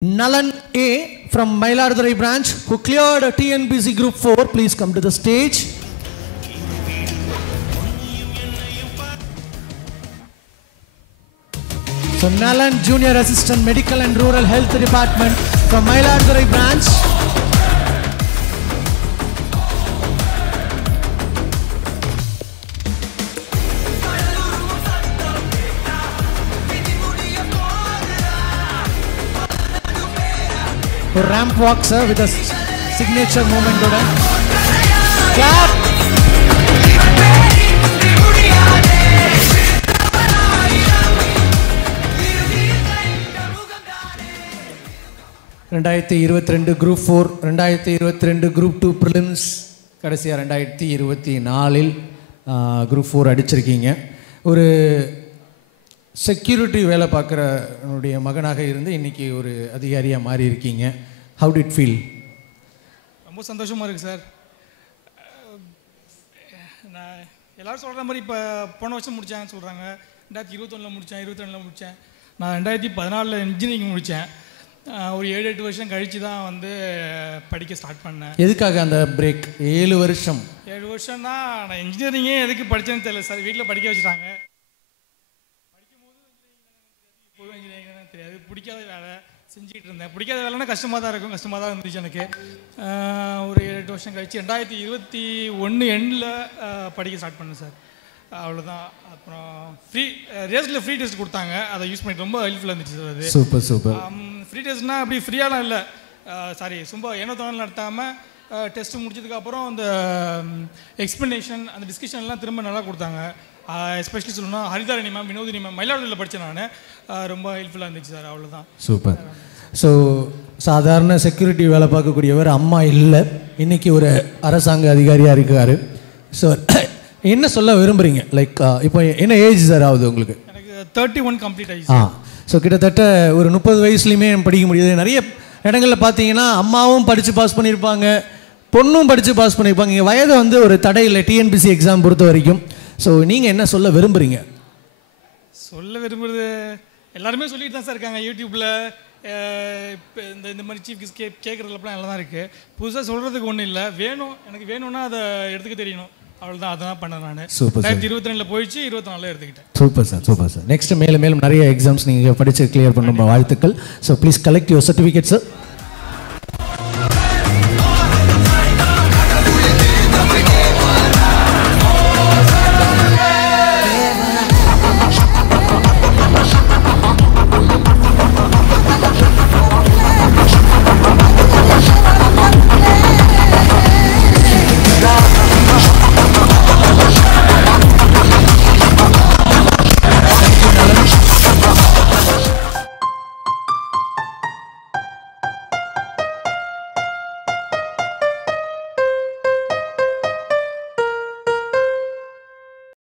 Nalan A from Mailadurai branch who cleared a TNPC group 4, please come to the stage. So Nalan Junior Assistant Medical and Rural Health Department from Mailadurai branch. Who ramp walks with a signature movement. Clap. Group 4, 2022 Group 2 Prelims, கடைசியா 2024 Group 4 அடிச்சிருக்கீங்க. ஒரு security வேலை பார்க்குற என்னுடைய மகனாக இருந்து இன்னைக்கு ஒரு அதிகாரியாக மாறி இருக்கீங்க. How did it feel? ரொம்ப சந்தோஷமாக இருக்குது சார். நான் எல்லோரும் சொல்கிற மாதிரி இப்போ போன வருஷம் முடித்தேன்னு சொல்கிறாங்க. 2021 முடித்தேன், 22 முடித்தேன். நான் 2014 இன்ஜினியரிங் முடித்தேன். ஒரு 7-8 வருஷம் கழித்து தான் வந்து படிக்க ஸ்டார்ட் பண்ணேன். எதுக்காக அந்த பிரேக்? 7 வருஷம் 7 வருஷம்னா நான் இன்ஜினியரிங்கே எதுக்கு படித்தேன்னு தெரியல சார். வீட்டில் படிக்க வச்சுட்டாங்க. படிக்கும்போது இன்ஜினியரிங் தெரியாது. பிடிக்காத வேலை செஞ்சுக்கிட்டு இருந்தேன். பிடிக்காத வேலைன்னா கஷ்டமாக தான் இருக்கும். கஷ்டமாக தான் இருந்துச்சு எனக்கு. ஒரு 7-8 வருஷம் கழிச்சு 2021 எண்டில் படிக்க ஸ்டார்ட் பண்ணேன் சார். அவ்வளோதான். அப்புறம் ரேஸில் ஃப்ரீ டெஸ்ட் கொடுத்தாங்க. அதை யூஸ் பண்ணிட்டு ரொம்ப ஹெல்ப்ஃபுல்லாக இருந்துச்சு சார். அது சூப்பர் சூப்பர். ஃப்ரீ டெஸ்ட்னால் அப்படி ஃப்ரீயாலாம் இல்லை. சாரி, ரொம்ப ஏனோதானல் நடத்தாமல் டெஸ்ட்டு முடிச்சதுக்கப்புறம் அந்த எக்ஸ்ப்ளனேஷன் அந்த டிஸ்கஷன்லாம் திரும்ப நல்லா கொடுத்தாங்க. எஸ்பெஷலி சொல்லணும்னா ஹரிதாரணி மேம், வினோதினி மேம், மயிலாடுதுறையில் படித்தேன் நான். ரொம்ப ஹெல்ப்ஃபுல்லாக இருந்துச்சு சார். அவ்வளோதான். சூப்பர். ஸோ சாதாரண செக்யூரிட்டி வேலை பார்க்கக்கூடியவர் அம்மா இல்லை, இன்றைக்கி ஒரு அரசாங்க அதிகாரியாக இருக்கார். ஸோ என்ன சொல்ல விரும்புகிறீங்க? லைக் இப்போ என்ன ஏஜ் சார் ஆகுது உங்களுக்கு? எனக்கு 31 கம்ப்ளீட் ஆகிடுச்சு. ஸோ கிட்டத்தட்ட ஒரு 30 வயசுலையுமே படிக்க முடியுது. நிறைய இடங்களில் பார்த்தீங்கன்னா அம்மாவும் படித்து பாஸ் பண்ணியிருப்பாங்க, பொண்ணும் படித்து பாஸ் பண்ணியிருப்பாங்க. இங்கே வயது வந்து ஒரு தடை இல்லை டிஎன்பிசி எக்ஸாம் பொறுத்த வரைக்கும். ஸோ நீங்கள் என்ன சொல்ல விரும்புகிறீங்க? சொல்ல விரும்புகிறது எல்லாருமே சொல்லிட்டு தான் சார் இருக்காங்க. யூடியூப்பில் இப்போ இந்த மாதிரி சீஃப் கெஸ்ட் கேட்குறதுலாம் நல்லா தான் இருக்குது. புதுசாக சொல்கிறதுக்கு ஒன்றும் இல்லை. எனக்கு வேணும்னா அதை எடுத்துக்க தெரியணும். அவ்வளோதான். அதான் பண்ணேன் நான். Super sir. 2022 போயிடுச்சு, 24 எடுத்துக்கிட்டேன். Super sir, super sir. Next மேலும் மேலும் நிறைய எக்ஸாம்ஸ் நீங்கள் படித்து கிளியர் பண்ண வாழ்த்துக்கள். So please collect your certificate sir.